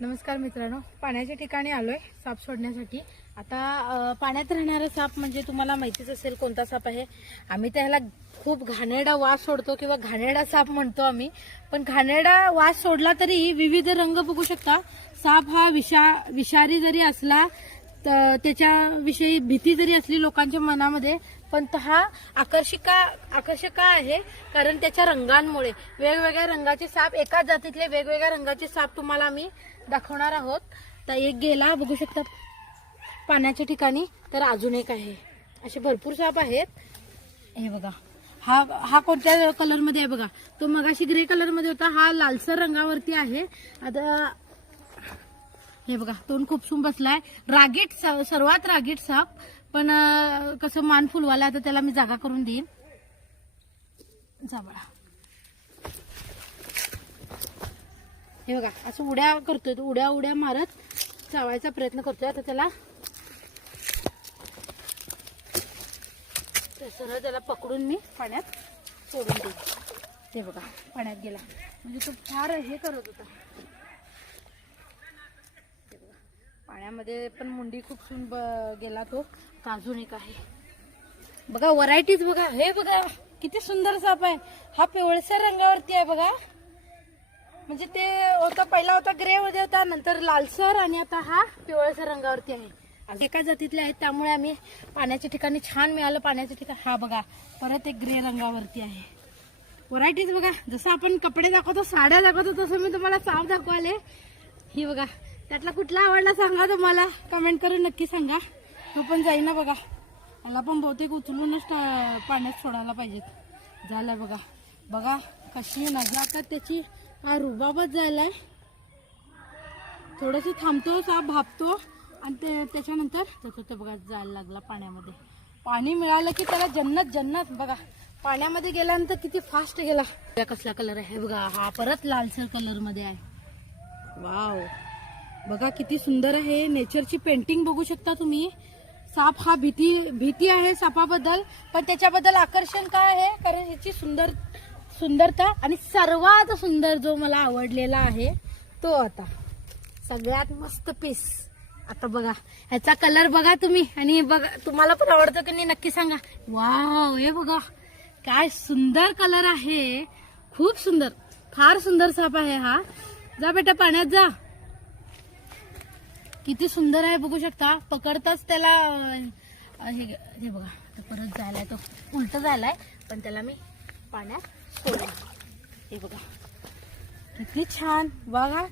नमस्कार मित्रांनो, पाण्याच्या ठिकाणी आलोय साप सोडण्यासाठी। आता पाण्यात राहणारा साप म्हणजे तुम्हाला माहितीच असेल कोणता साप आहे। आम्ही त्याला खूप घाणेरडा वास सोडतो किंवा घाणेरडा साप म्हणतो आम्ही। पण घाणेरडा वास सोडला तरी विविध रंग बघू शकता। साप हा विषारी जरी असला त्याच्याविषयी भीती जरी असली लोकांच्या मनामध्ये, पण तो हा आकर्षक आहे कारण त्याच्या रंगांमुळे। वेगवेगळ्या रंगाचे साप, एकाच जातीतले वेगवेगळ्या रंगाचे साप तुम्हाला आम्ही दाखवणार आहोत। तर एक गेला बघू शकता पाण्याच्या ठिकाणी, तर अजून एक आहे। असे भरपूर साप आहेत। हे बघा, हा कोणत्या कलर मध्ये आहे बघा। तो मगाशी ग्रे कलर मध्ये होता, हा लालसर रंगावरती आहे। आता हे बघा, तोंड खूपसून बसलाय। रागीट, सर्वात रागीट साप, पण कसं मान फुलवायला आता त्याला मी जागा करून देईन। जा बळा, हे बघा असं उड्या करतोय तो, उड्या मारत चावायचा प्रयत्न करतोय। आता त्याला सरळ त्याला पकडून मी पाण्यात सोडून देईन। ते बघा पाण्यात गेला, म्हणजे तो फार हे करत होता। पाण्यामध्ये पण मुंडी खूप सुन गेला तो। अजून एक आहे बघा, व्हरायटीज बघा। हे बघा किती सुंदर साप आहे। हा पिवळसर रंगावरती आहे बघा, म्हणजे ते होता पहिला होता ग्रे मध्ये होता, नंतर लालसर, आणि आता हा पिवळसर रंगावरती आहे। एका जातीतले आहेत त्यामुळे आम्ही पाण्याच्या ठिकाणी छान मिळालं पाण्याच्या ठिकाणी। हा बघा परत एक ग्रे रंगावरती आहे। व्हरायटीज बघा, जसं आपण कपडे दाखवतो, साड्या दाखवतो, तसं मी तुम्हाला साप दाखवाले। ही बघा, त्यातला कुठला आवडला सांगा, तुम्हाला कमेंट करून नक्की सांगा। तो पण जाईना बघा, मला पण बहुतेक उचलूनच पाण्यात सोडायला पाहिजेत। झालं बघा, बघा कशी नजाकत त्याची, हा रुबाबच जायलाय। थोडस थांबतो साप, भापतो, आणि त्याच्यानंतर तो बघा जायला लागला पाण्यामध्ये। पाणी मिळालं की त्याला जन्नत जन्नत। बघा पाण्यामध्ये गेल्यानंतर किती फास्ट गेला। कसला कलर आहे बघा, हा परत लालसर कलर मध्ये आहे। वाव, बघा किती सुंदर आहे। नेचरची पेंटिंग बघू शकता तुम्ही। साप हा भीती आहे सापाबद्दल, पण त्याच्याबद्दल आकर्षण काय आहे, कारण ह्याची सुंदरता। आणि सर्वात सुंदर जो मला आवडलेला आहे तो आता सगळ्यात मस्त पीस। आता बघा ह्याचा कलर बघा तुम्ही, आणि बघा तुम्हाला पण आवडतो की नाही नक्की सांगा। वाव, हे बघा काय सुंदर कलर आहे, खूप सुंदर, फार सुंदर साप आहे हा। जा बेटा पाण्यात जा, किती सुंदर आहे बघू शकता। पकडताच त्याला हे बघा, परत जायलाय तो, उलट जायलाय, पण त्याला मी पाण्यात सोडलं। हे बघा किती छान, बघा